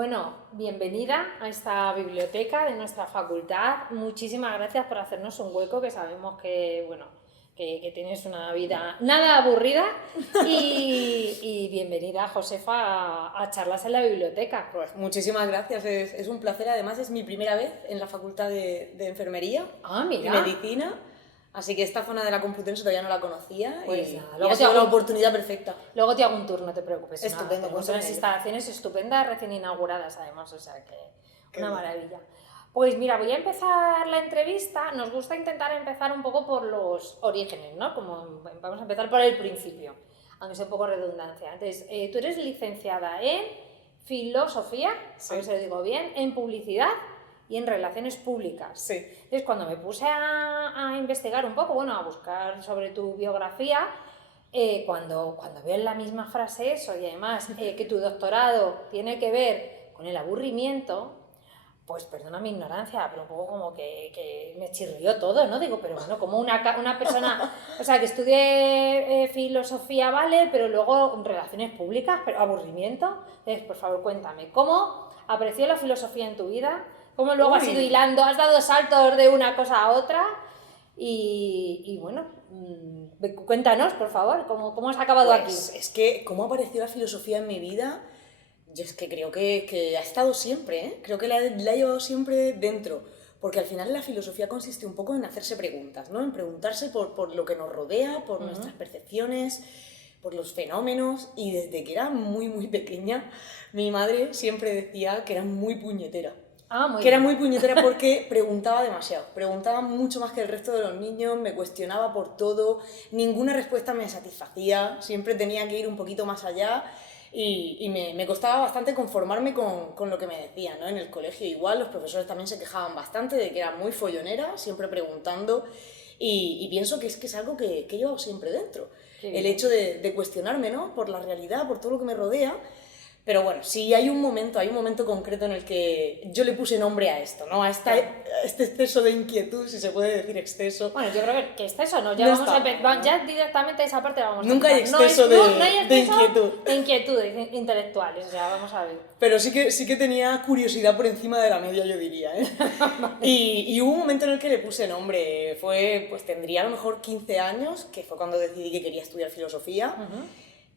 Bueno, bienvenida a esta biblioteca de nuestra facultad. Muchísimas gracias por hacernos un hueco, que sabemos que, bueno, que tienes una vida nada aburrida. Y bienvenida, Josefa, a charlas en la biblioteca. Pues muchísimas gracias, es un placer. Además es mi primera vez en la Facultad de Enfermería y Mira. Medicina, así que esta zona de la Complutense todavía no la conocía Pues y, nada, y luego ha te sido hago la oportunidad perfecta. Luego te hago un tour, no te preocupes. Estupendo, Tenemos cuenta unas con ello. instalaciones estupendas, recién inauguradas además, o sea que Qué una bien. maravilla. Pues mira, voy a empezar la entrevista. Nos gusta intentar empezar un poco por los orígenes, ¿no? Como vamos a empezar por el principio, aunque sea un poco redundancia. Entonces, tú eres licenciada en filosofía, Sí. a ver si lo digo bien, en publicidad y en relaciones públicas. Sí. Entonces, cuando me puse a investigar un poco, bueno, a buscar sobre tu biografía, cuando veo en la misma frase eso, y además que tu doctorado tiene que ver con el aburrimiento, pues perdona mi ignorancia, pero un poco como que me chirrió todo, ¿no? Digo, pero bueno, como una persona, o sea, que estudie filosofía, vale, pero luego relaciones públicas, pero aburrimiento. Entonces, por favor, cuéntame, ¿cómo apareció la filosofía en tu vida? ¿Cómo luego has ido hilando, has dado saltos de una cosa a otra? Y bueno, cuéntanos, por favor, ¿cómo has acabado aquí? Pues es que cómo apareció la filosofía en mi vida, yo es que creo que ha estado siempre, ¿eh? Creo que la he llevado siempre dentro, porque al final la filosofía consiste un poco en hacerse preguntas, ¿no? En preguntarse por lo que nos rodea, por nuestras percepciones, por los fenómenos, y desde que era muy pequeña, mi madre siempre decía que era muy puñetera. Muy Era bien. muy puñetera porque preguntaba demasiado, preguntaba mucho más que el resto de los niños, me cuestionaba por todo, ninguna respuesta me satisfacía, siempre tenía que ir un poquito más allá y me costaba bastante conformarme con lo que me decían, ¿no? En el colegio igual, los profesores también se quejaban bastante de que era muy follonera, siempre preguntando, y pienso que es algo que he llevado siempre dentro. El hecho de cuestionarme, ¿no? Por la realidad, por todo lo que me rodea. Pero bueno, sí hay un momento concreto en el que yo le puse nombre a esto, ¿no? A este exceso de inquietud, si se puede decir exceso. Bueno, yo creo que exceso no, ya No vamos está a mal, empezar, ¿no? ya directamente a esa parte vamos a Nunca hay empezar. exceso No hay de exceso inquietud. de inquietudes intelectuales, o sea, vamos a ver. Pero sí que tenía curiosidad por encima de la media, yo diría, ¿eh? Y hubo un momento en el que le puse nombre, pues tendría a lo mejor 15 años, que fue cuando decidí que quería estudiar filosofía.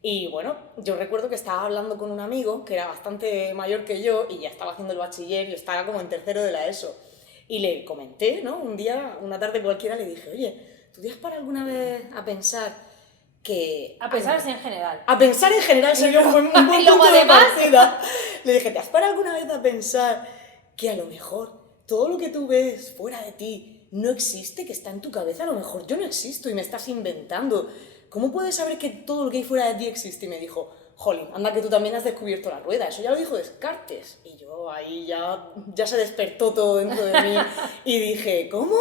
Y bueno, yo recuerdo que estaba hablando con un amigo que era bastante mayor que yo y ya estaba haciendo el bachiller, yo estaba como en tercero de la ESO. Y le comenté, ¿no? Un día, una tarde cualquiera, le dije, oye, ¿tú te has parado alguna vez a pensar que... A pensar así en general. A pensar en general sería un buen Y luego punto de además- partida. Le dije, ¿te has parado alguna vez a pensar que a lo mejor todo lo que tú ves fuera de ti no existe, que está en tu cabeza? A lo mejor yo no existo y me estás inventando. ¿Cómo puedes saber que todo lo que hay fuera de ti existe? Y me dijo, jolín, anda que tú también has descubierto la rueda. Eso ya lo dijo Descartes. Y yo ahí ya se despertó todo dentro de mí y dije, ¿cómo?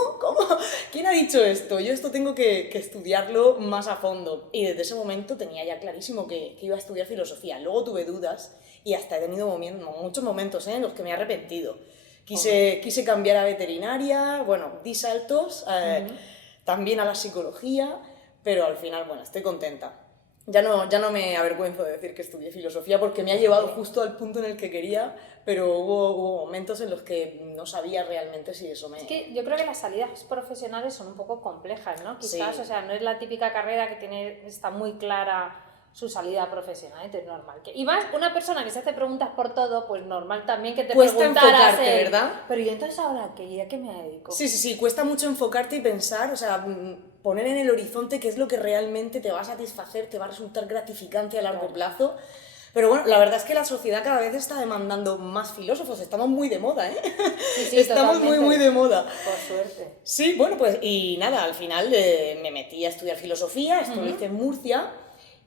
¿Quién ha dicho esto? Yo esto tengo que estudiarlo más a fondo. Y desde ese momento tenía ya clarísimo que iba a estudiar filosofía. Luego tuve dudas y hasta he tenido muchos momentos en los que me he arrepentido. Quise cambiar a veterinaria, bueno, di saltos también a la psicología, pero al final, bueno, estoy contenta. Ya no me avergüenzo de decir que estudié filosofía porque me ha llevado justo al punto en el que quería, pero hubo momentos en los que no sabía realmente si eso me... Es que yo creo que las salidas profesionales son un poco complejas, ¿no? Quizás, Sí. o sea, no es la típica carrera que está muy clara su salida profesional, entonces es normal. Y más, una persona que se hace preguntas por todo, pues normal también que te Cuesta preguntaras enfocarte, ¿verdad? Pero ¿y entonces ahora qué? ¿A qué me dedico? Sí, cuesta mucho enfocarte y pensar, o sea, poner en el horizonte qué es lo que realmente te va a satisfacer, te va a resultar gratificante a largo plazo. Pero bueno, la verdad es que la sociedad cada vez está demandando más filósofos, estamos muy de moda, ¿eh? Sí, Estamos totalmente. muy de moda. Por suerte. Sí, bueno, pues y nada, al final me metí a estudiar filosofía, esto lo hice en Murcia,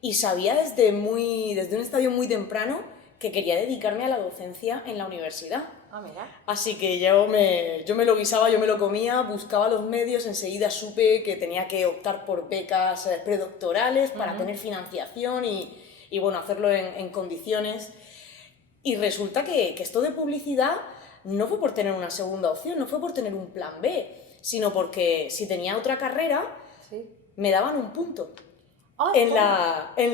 y sabía desde un estadio muy temprano que quería dedicarme a la docencia en la universidad. Mira. Así que yo me lo guisaba, yo me lo comía, buscaba los medios, enseguida supe que tenía que optar por becas predoctorales para tener financiación y bueno, hacerlo en condiciones. Y resulta que esto de publicidad no fue por tener una segunda opción, no fue por tener un plan B, sino porque si tenía otra carrera, me daban un punto. En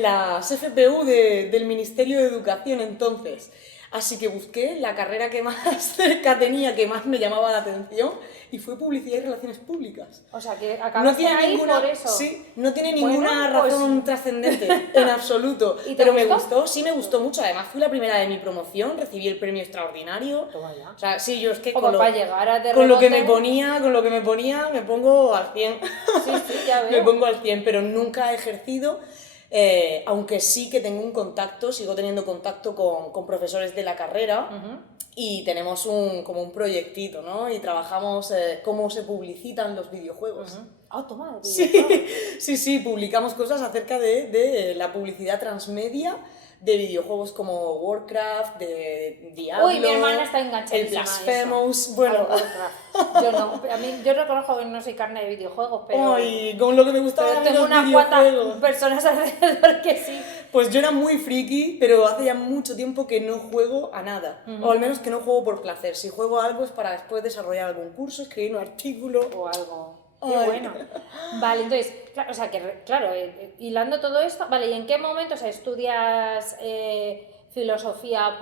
las FPU del Ministerio de Educación entonces. Así que busqué la carrera que más cerca tenía, que más me llamaba la atención, y fue Publicidad y Relaciones Públicas. O sea, que No acabaste tiene ahí ninguna, por eso. sí, no tiene Bueno, ninguna pues- razón trascendente, en absoluto. ¿Y te Pero me gustó? gustó, sí me gustó mucho. Además, fui la primera de mi promoción, recibí el premio extraordinario. Toma ya. O sea, sí, yo es que Como con lo, para llegar a de con lo que me rebote. ponía, me pongo al 100. Sí, sí, ya Me veo. pongo al 100, pero nunca he ejercido, aunque sí que tengo un contacto, sigo teniendo contacto con profesores de la carrera. Y tenemos como un proyectito, ¿no? Y trabajamos cómo se publicitan los videojuegos. Ah, toma, de Sí, videojuego. sí, publicamos cosas acerca de la publicidad transmedia de videojuegos como Warcraft, de Diablo, Uy, mi hermana está el enganchadísima a Blasphemous, eso. bueno... Al Warcraft. Yo no, yo reconozco que no soy carne de videojuegos, pero, Ay, con lo que me gustaban pero a mí tengo los unas cuantas videojuegos. personas alrededor que sí. Pues yo era muy friki, pero hace ya mucho tiempo que no juego a nada. O al menos que no juego por placer. Si juego a algo es para después desarrollar algún curso, escribir un artículo. O algo. Qué Ay. bueno. Vale, entonces, claro, o sea, que claro, hilando todo esto, vale, ¿y en qué momento, o sea, estudias filosofía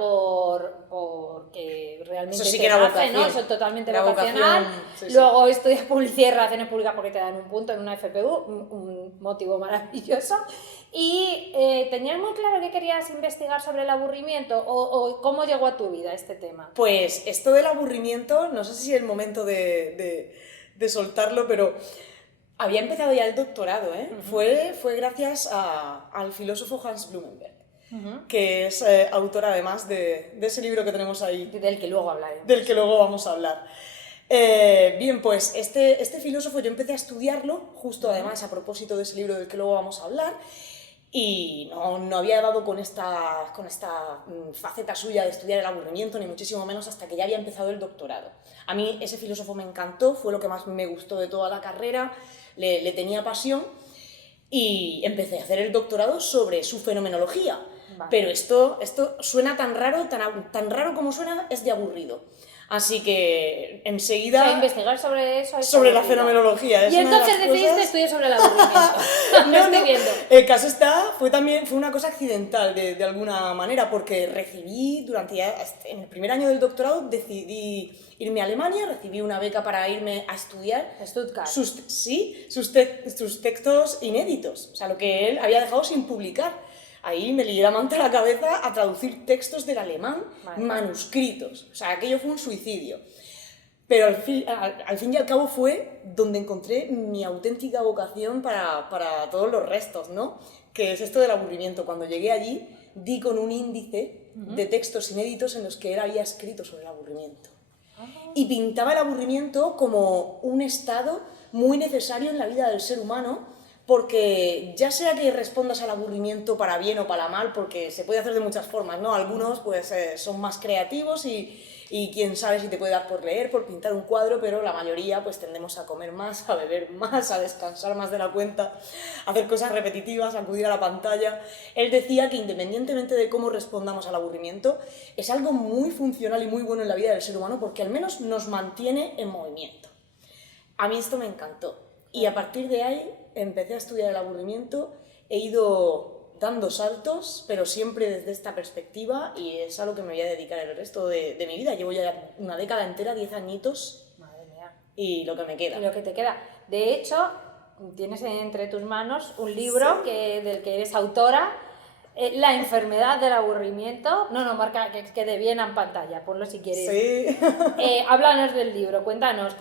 porque realmente Eso sí te que era nace, ¿no? vocación. Eso es totalmente Era vocacional. vocación, sí, sí. Luego estudias publicidad y relaciones públicas porque te dan un punto en una FPU, un motivo maravilloso. Y ¿tenías muy claro que querías investigar sobre el aburrimiento o cómo llegó a tu vida este tema? Pues esto del aburrimiento, no sé si es el momento de soltarlo, pero había empezado ya el doctorado, ¿eh? Fue gracias al filósofo Hans Blumenberg, que es autor además de ese libro que tenemos ahí, Del que luego hablaré. del que luego vamos a hablar. Bien, pues este filósofo yo empecé a estudiarlo, justo además a propósito de ese libro del que luego vamos a hablar, y no había dado con esta faceta suya de estudiar el aburrimiento, ni muchísimo menos hasta que ya había empezado el doctorado. A mí ese filósofo me encantó, fue lo que más me gustó de toda la carrera, le tenía pasión, y empecé a hacer el doctorado sobre su fenomenología. Vale. Pero esto suena tan raro como suena, es de aburrido. Así que enseguida... O sea, investigar sobre eso es sobre la aburrido. fenomenología. Es Y una de entonces las decidiste cosas... estudiar sobre el aburrimiento. Lo estoy viendo. El caso está, fue una cosa accidental de alguna manera, porque recibí, en el primer año del doctorado, decidí irme a Alemania, recibí una beca para irme a estudiar Stuttgart. sus textos inéditos, o sea, lo que él había dejado sin publicar. Ahí me lié la manta a la cabeza a traducir textos del alemán, Vale. manuscritos, o sea, aquello fue un suicidio. Pero al fin y al cabo fue donde encontré mi auténtica vocación para todos los restos, ¿no? Que es esto del aburrimiento. Cuando llegué allí, di con un índice de textos inéditos en los que él había escrito sobre el aburrimiento. Y pintaba el aburrimiento como un estado muy necesario en la vida del ser humano, porque ya sea que respondas al aburrimiento para bien o para mal, porque se puede hacer de muchas formas, ¿no? Algunos pues son más creativos y quién sabe si te puede dar por leer, por pintar un cuadro, pero la mayoría pues tendemos a comer más, a beber más, a descansar más de la cuenta, a hacer cosas repetitivas, a acudir a la pantalla. Él decía que independientemente de cómo respondamos al aburrimiento, es algo muy funcional y muy bueno en la vida del ser humano porque al menos nos mantiene en movimiento. A mí esto me encantó y a partir de ahí empecé a estudiar el aburrimiento, he ido dando saltos, pero siempre desde esta perspectiva, y es a lo que me voy a dedicar el resto de mi vida. Llevo ya una década entera, 10 añitos, Madre mía. y lo que me queda. Y lo que te queda. De hecho, tienes entre tus manos un libro del que eres autora, La enfermedad del aburrimiento. No, marca que quede bien en pantalla, ponlo si quieres. Sí. Háblanos del libro, cuéntanos,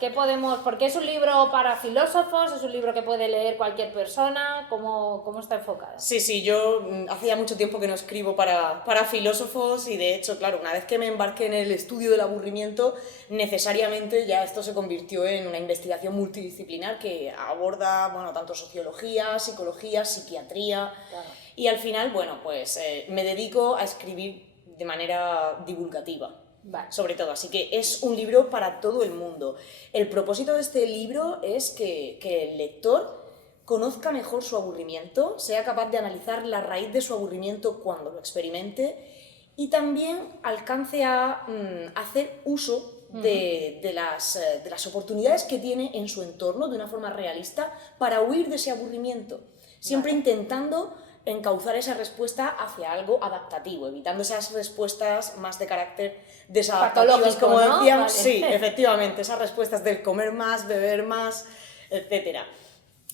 porque es un libro para filósofos, es un libro que puede leer cualquier persona, ¿cómo está enfocado? Sí, yo hace ya mucho tiempo que no escribo para filósofos y de hecho, claro, una vez que me embarqué en el estudio del aburrimiento, necesariamente ya esto se convirtió en una investigación multidisciplinar que aborda, bueno, tanto sociología, psicología, psiquiatría. Claro. Y al final, bueno, pues me dedico a escribir de manera divulgativa, Vale. sobre todo. Así que es un libro para todo el mundo. El propósito de este libro es que el lector conozca mejor su aburrimiento, sea capaz de analizar la raíz de su aburrimiento cuando lo experimente y también alcance a hacer uso de las oportunidades que tiene en su entorno de una forma realista para huir de ese aburrimiento. Siempre intentando encauzar esa respuesta hacia algo adaptativo, evitando esas respuestas más de carácter desadaptativas, Patológico, como ¿no? decíamos. Vale. Sí, efectivamente, esas respuestas del comer más, beber más, etc.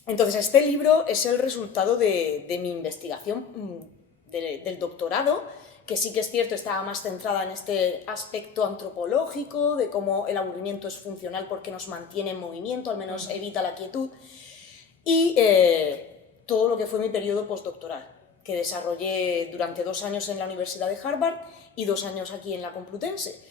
Entonces, este libro es el resultado de mi investigación del doctorado, que sí que es cierto, estaba más centrada en este aspecto antropológico, de cómo el aburrimiento es funcional porque nos mantiene en movimiento, al menos evita la quietud, y todo lo que fue mi periodo postdoctoral, que desarrollé durante 2 años en la Universidad de Harvard y 2 años aquí en la Complutense,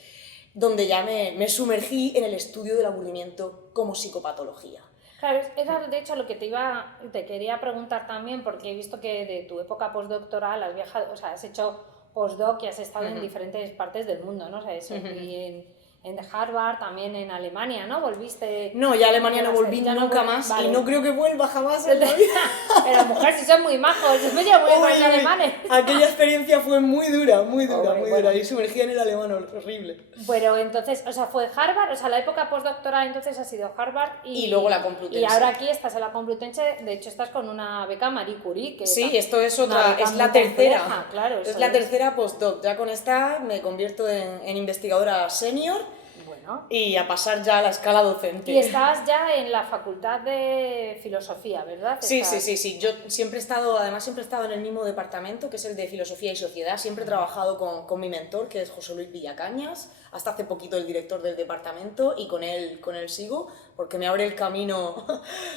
donde ya me sumergí en el estudio del aburrimiento como psicopatología. Claro, era de hecho lo que te quería preguntar también, porque he visto que de tu época postdoctoral has viajado, o sea, has hecho postdoc y has estado en diferentes partes del mundo, ¿no? O sea, eso, y en Harvard, también en Alemania, ¿no? ¿Volviste? No, ya a Alemania no volví Ya nunca no más, vale. y no creo que vuelva jamás en la vida. Pero mujer, si son muy majos, me llevo muy bien con los Uy, alemanes. aquella experiencia fue muy dura, muy dura, Hombre, muy bueno. dura, y sumergida en el alemán, horrible. Pero entonces, o sea, fue Harvard, o sea, la época postdoctoral entonces ha sido Harvard Y luego la Complutense. Y ahora aquí estás en la Complutense, de hecho estás con una beca Marie Curie. Que Sí, esto es una otra, beca es la muy tercera. compleja, claro, Es eso la tercera postdoc. Ya con esta me convierto en investigadora senior Bueno. y a pasar ya a la escala docente. Y estabas ya en la Facultad de Filosofía, ¿verdad? Sí. Yo siempre he estado, además siempre he estado en el mismo departamento, que es el de Filosofía y Sociedad. Siempre he trabajado con mi mentor, que es José Luis Villacañas, hasta hace poquito el director del departamento, y con él sigo, porque me abre el camino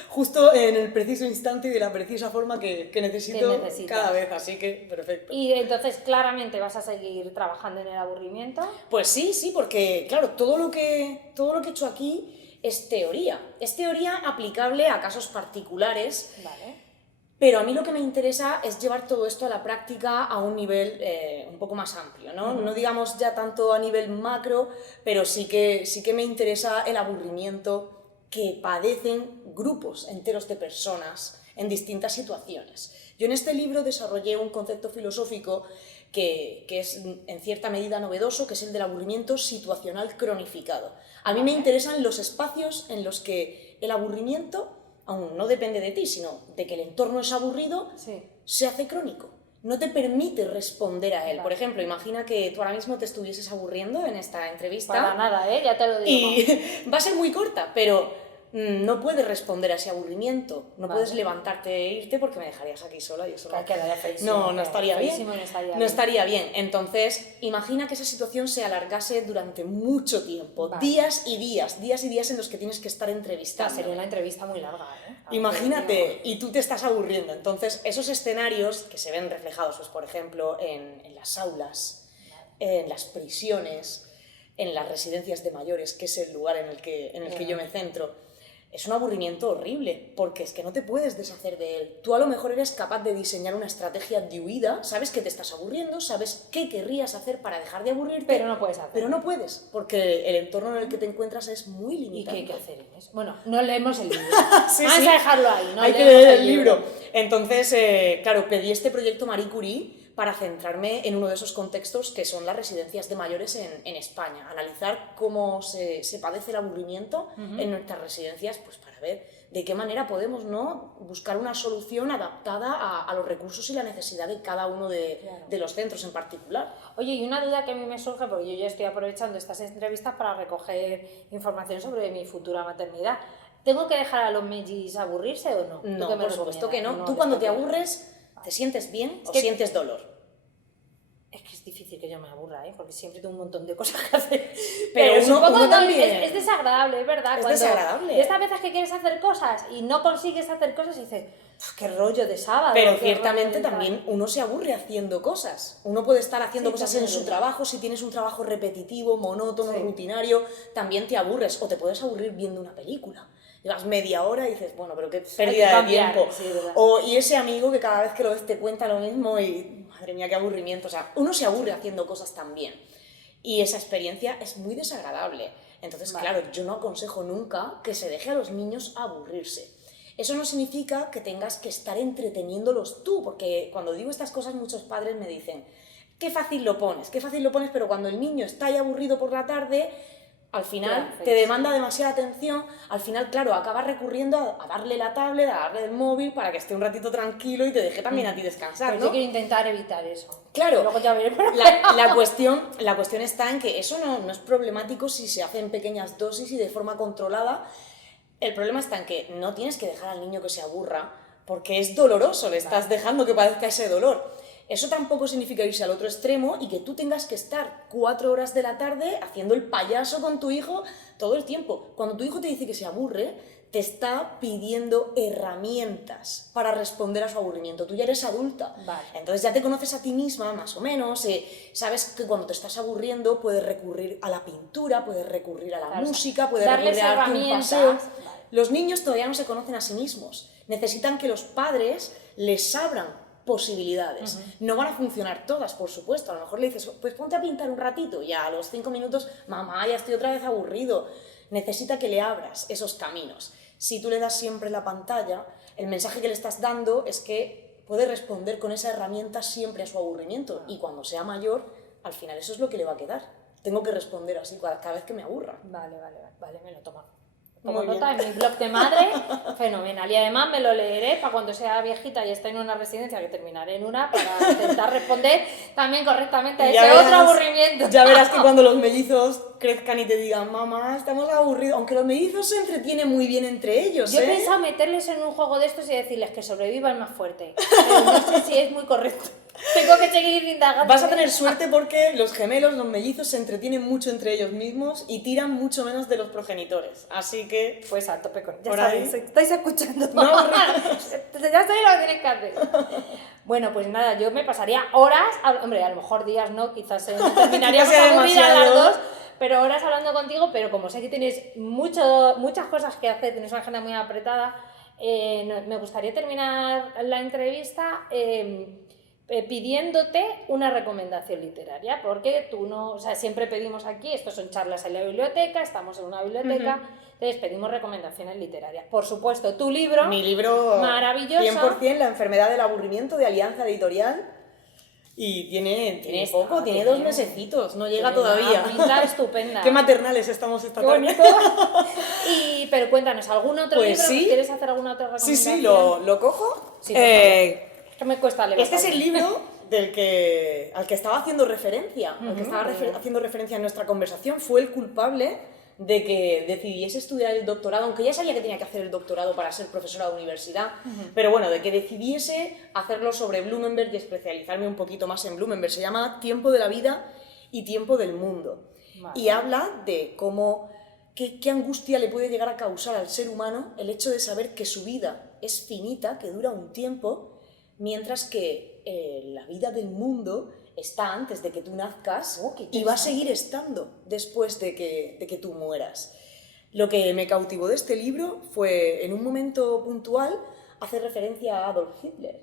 justo en el preciso instante y de la precisa forma que necesito cada vez, así que perfecto. Y entonces claramente vas a seguir trabajando en el aburrimiento. Pues sí, porque claro, todo lo que he hecho aquí es teoría aplicable a casos particulares. Vale. Pero a mí lo que me interesa es llevar todo esto a la práctica a un nivel un poco más amplio, ¿no? No digamos ya tanto a nivel macro, pero sí que me interesa el aburrimiento que padecen grupos enteros de personas en distintas situaciones. Yo en este libro desarrollé un concepto filosófico que es en cierta medida novedoso, que es el del aburrimiento situacional cronificado. A mí me interesan los espacios en los que el aburrimiento, aún no depende de ti, sino de que el entorno es aburrido, se hace crónico. No te permite responder a él. Por ejemplo, imagina que tú ahora mismo te estuvieses aburriendo en esta entrevista. Para nada, ya te lo digo. Y va a ser muy corta, pero no puedes responder a ese aburrimiento. No puedes levantarte e irte porque me dejarías aquí sola y eso no estaría bien. No estaría bien. Entonces, imagina que esa situación se alargase durante mucho tiempo. Días y días en los que tienes que estar entrevistando. Sería una entrevista muy larga, ¿eh? Imagínate, y tú te estás aburriendo. Entonces, esos escenarios que se ven reflejados, pues, por ejemplo, en las aulas, en las prisiones, en las residencias de mayores, que es el lugar en el que yo me centro, es un aburrimiento horrible, porque es que no te puedes deshacer de él. Tú a lo mejor eres capaz de diseñar una estrategia de huida, sabes que te estás aburriendo, sabes qué querrías hacer para dejar de aburrirte, pero no puedes hacerlo. Pero no puedes, porque el entorno en el que te encuentras es muy limitado. ¿Y qué hay que hacer en eso? Bueno, no leemos el libro. Vamos a dejarlo ahí. Hay que leer el libro. Entonces, claro, pedí este proyecto Marie Curie para centrarme en uno de esos contextos que son las residencias de mayores en España. Analizar cómo se padece el aburrimiento en nuestras residencias, pues para ver de qué manera podemos, ¿no?, buscar una solución adaptada a los recursos y la necesidad de cada uno de los centros en particular. Oye, y una duda que a mí me surge, porque yo ya estoy aprovechando estas entrevistas para recoger información sobre mi futura maternidad. ¿Tengo que dejar a los mellis aburrirse o no? No, por supuesto que no. Tú cuando te aburres, ¿te sientes bien o sientes dolor? Es que es difícil que yo me aburra, porque siempre tengo un montón de cosas que hacer. Pero uno también. Es desagradable, es verdad. Es desagradable. Y estas veces que quieres hacer cosas y no consigues hacer cosas y dices, qué rollo de sábado. Pero ciertamente también uno se aburre haciendo cosas. Uno puede estar haciendo cosas en su trabajo. Si tienes un trabajo repetitivo, monótono, rutinario, también te aburres. O te puedes aburrir viendo una película. Llevas media hora y dices, bueno, pero qué pérdida de tiempo. Y ese amigo que cada vez que lo ves te cuenta lo mismo y, madre mía, qué aburrimiento. O sea, uno se aburre haciendo cosas también. Y esa experiencia es muy desagradable. Entonces, claro, yo no aconsejo nunca que se deje a los niños aburrirse. Eso no significa que tengas que estar entreteniéndolos tú, porque cuando digo estas cosas muchos padres me dicen, qué fácil lo pones, pero cuando el niño está ahí aburrido por la tarde, Al final Claro, te demanda demasiada atención, al final, claro, acabas recurriendo a darle la tablet, a darle el móvil para que esté un ratito tranquilo y te deje también a ti descansar, Pero ¿no? yo quiero intentar evitar eso. Claro, Luego ya veré. la cuestión está en que eso no es problemático si se hace en pequeñas dosis y de forma controlada. El problema está en que no tienes que dejar al niño que se aburra, porque es doloroso, le estás dejando que padezca ese dolor. Eso tampoco significa irse al otro extremo y que tú tengas que estar 4 horas de la tarde haciendo el payaso con tu hijo todo el tiempo. Cuando tu hijo te dice que se aburre, te está pidiendo herramientas para responder a su aburrimiento. Tú ya eres adulta, Vale. entonces ya te conoces a ti misma, más o menos, sabes que cuando te estás aburriendo puedes recurrir a la pintura, puedes recurrir a la Claro, música, puedes darles recurrir a darte un herramientas. paseo. Vale. Los niños todavía no se conocen a sí mismos, necesitan que los padres les abran posibilidades. No van a funcionar todas, por supuesto. A lo mejor le dices, pues ponte a pintar un ratito, y a los 5 minutos, mamá, ya estoy otra vez aburrido. Necesita que le abras esos caminos. Si tú le das siempre la pantalla, el mensaje que le estás dando es que puede responder con esa herramienta siempre a su aburrimiento, y cuando sea mayor, al final eso es lo que le va a quedar. Tengo que responder así cada vez que me aburra. Vale, me lo tomo. Como Muy nota bien. en mi blog de madre, fenomenal. Y además me lo leeré para cuando sea viejita y esté en una residencia, que terminaré en una, para intentar responder también correctamente a Ya ese otro verás- aburrimiento. Ya verás que cuando los mellizos crezcan y te digan, mamá, estamos aburridos, aunque los mellizos se entretienen muy bien entre ellos, Yo he ¿eh? pensado meterles en un juego de estos y decirles que sobreviva el más fuerte. Pero no sé si es muy correcto. Tengo que seguir indagando. Vas a tener suerte porque los gemelos, los mellizos, se entretienen mucho entre ellos mismos y tiran mucho menos de los progenitores. Así que... Pues a tope con ya Por sabéis, ahí. estáis escuchando. No, Ya sabéis lo que tenéis que hacer. Bueno, pues nada, yo me pasaría horas, hombre, a lo mejor días no, quizás terminaríamos Quizás sea aburridas las demasiado. dos, pero horas hablando contigo, pero como sé que tienes muchas cosas que hacer, tienes una agenda muy apretada, me gustaría terminar la entrevista pidiéndote una recomendación literaria, porque tú no, o sea, siempre pedimos aquí, estos son charlas en la biblioteca, estamos en una biblioteca, entonces pedimos recomendaciones literarias. Por supuesto, tu libro, Mi libro, maravilloso. 100%, La enfermedad del aburrimiento, de Alianza Editorial. Y tiene Está, poco, tiene tiene 2 mesecitos, no llega tiene todavía. una pinta estupenda. Qué maternales estamos esta Qué tarde. bonito. Pero cuéntanos, ¿algún otro Pues libro? sí. ¿Quieres hacer alguna otra recomendación? Sí, lo cojo. Sí, por favor. Que me cuesta levantar. Este es el libro al que estaba haciendo referencia, al que estaba haciendo referencia en nuestra conversación. Fue el culpable de que decidiese estudiar el doctorado, aunque ya sabía que tenía que hacer el doctorado para ser profesora de universidad, pero bueno, de que decidiese hacerlo sobre Blumenberg y especializarme un poquito más en Blumenberg. Se llama Tiempo de la vida y Tiempo del mundo. Vale. Y habla de cómo, qué angustia le puede llegar a causar al ser humano el hecho de saber que su vida es finita, que dura un tiempo, mientras que la vida del mundo está antes de que tú nazcas y va a seguir estando después de que tú mueras. Lo que me cautivó de este libro fue, en un momento puntual, hacer referencia a Adolf Hitler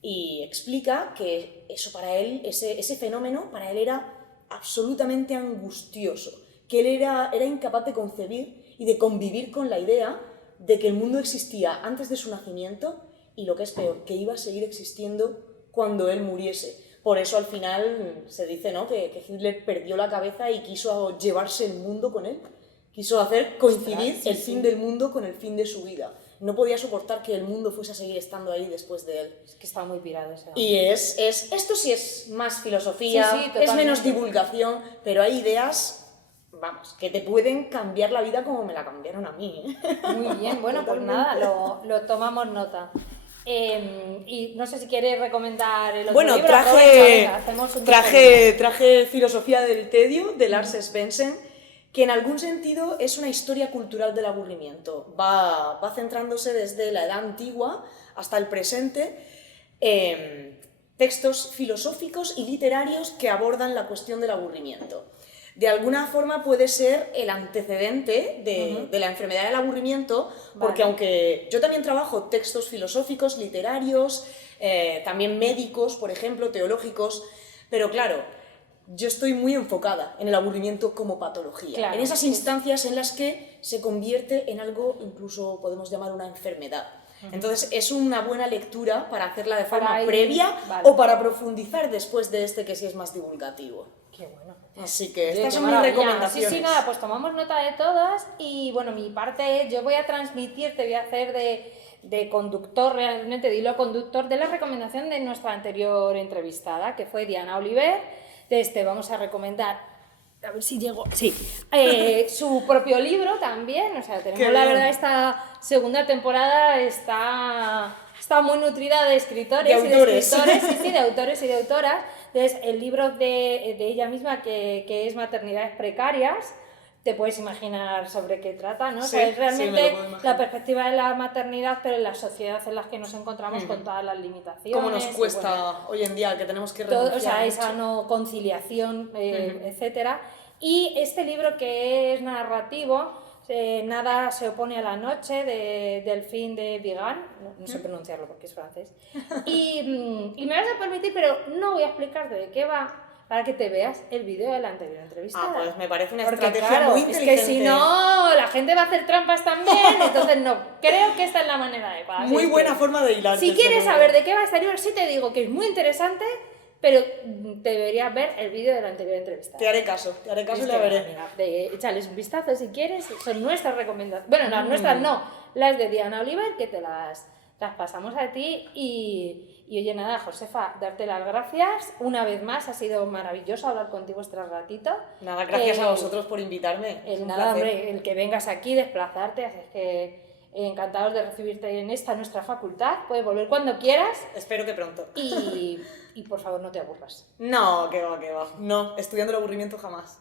y explica que eso para él, ese fenómeno para él era absolutamente angustioso, que él era incapaz de concebir y de convivir con la idea de que el mundo existía antes de su nacimiento y, lo que es peor, que iba a seguir existiendo cuando él muriese. Por eso al final se dice, ¿no?, que Hitler perdió la cabeza y quiso llevarse el mundo con él. Quiso hacer coincidir el fin del mundo con el fin de su vida. No podía soportar que el mundo fuese a seguir estando ahí después de él. Es que está muy pirado ese hombre. Y esto sí es más filosofía, Sí, es totalmente. menos divulgación, pero hay ideas, vamos, que te pueden cambiar la vida como me la cambiaron a mí, ¿eh? Muy bien, bueno, pues nada, lo tomamos nota. Y no sé si quieres recomendar el otro Bueno, libro. Aprovecha, venga, hacemos un traje Filosofía del Tedio, de Lars Svensson, que en algún sentido es una historia cultural del aburrimiento. Va centrándose desde la edad antigua hasta el presente, textos filosóficos y literarios que abordan la cuestión del aburrimiento. De alguna forma puede ser el antecedente de la enfermedad del aburrimiento, porque aunque yo también trabajo textos filosóficos, literarios, también médicos, por ejemplo, teológicos, pero claro, yo estoy muy enfocada en el aburrimiento como patología, Claro, en esas instancias en las que se convierte en algo, incluso podemos llamar una enfermedad. Entonces es una buena lectura para hacerla de forma previa o para profundizar después de que sí es más divulgativo. Qué bueno. Así que Oye, estas qué son mis maravilla. recomendaciones. Sí, nada, pues tomamos nota de todas y bueno, mi parte es, yo voy a transmitir, te voy a hacer de conductor, realmente de hilo conductor de la recomendación de nuestra anterior entrevistada, que fue Diana Oliver. Vamos a recomendar, a ver si llego, sí, su propio libro también, o sea, tenemos la verdad esta segunda temporada está muy nutrida de escritores De autores. y de escritores, sí, de autores y de autoras. Entonces, el libro de ella misma, que es Maternidades Precarias, te puedes imaginar sobre qué trata, ¿no? Sí, O sea, es sí, me lo realmente puedo imaginar. la perspectiva de la maternidad, pero en la sociedad en la que nos encontramos con todas las limitaciones. Cómo nos y, cuesta bueno, hoy en día, que tenemos que todo, renunciar o sea, esa mucho. no conciliación, etcétera. Y este libro, que es narrativo, Nada se opone a la noche, de Delphine de Vigan, no sé pronunciarlo porque es francés, y me vas a permitir, pero no voy a explicarte de qué va, para que te veas el vídeo de la anterior entrevistada. Ah, pues me parece una Porque, estrategia claro, muy es inteligente. que si no, la gente va a hacer trampas también, entonces no, creo que esta es la manera adecuada. Así Muy es buena que, forma de hilar. si desde quieres luego. saber de qué va este libro, sí te digo que es muy interesante, pero deberías ver el vídeo de la anterior entrevista. Te haré caso y la veré. Échales un vistazo si quieres, son nuestras recomendaciones. Bueno, las nuestras no, las de Diana Oliver, que te las pasamos a ti. Y oye, nada, Josefa, darte las gracias. Una vez más, ha sido maravilloso hablar contigo este ratito. Nada, gracias a vosotros por invitarme. Es un Nada, placer. hombre, el que vengas aquí, desplazarte, así es que encantados de recibirte en esta nuestra facultad. Puedes volver cuando quieras. Espero que pronto. Y por favor, no te aburras. No, que va, que va. No, estudiando el aburrimiento jamás.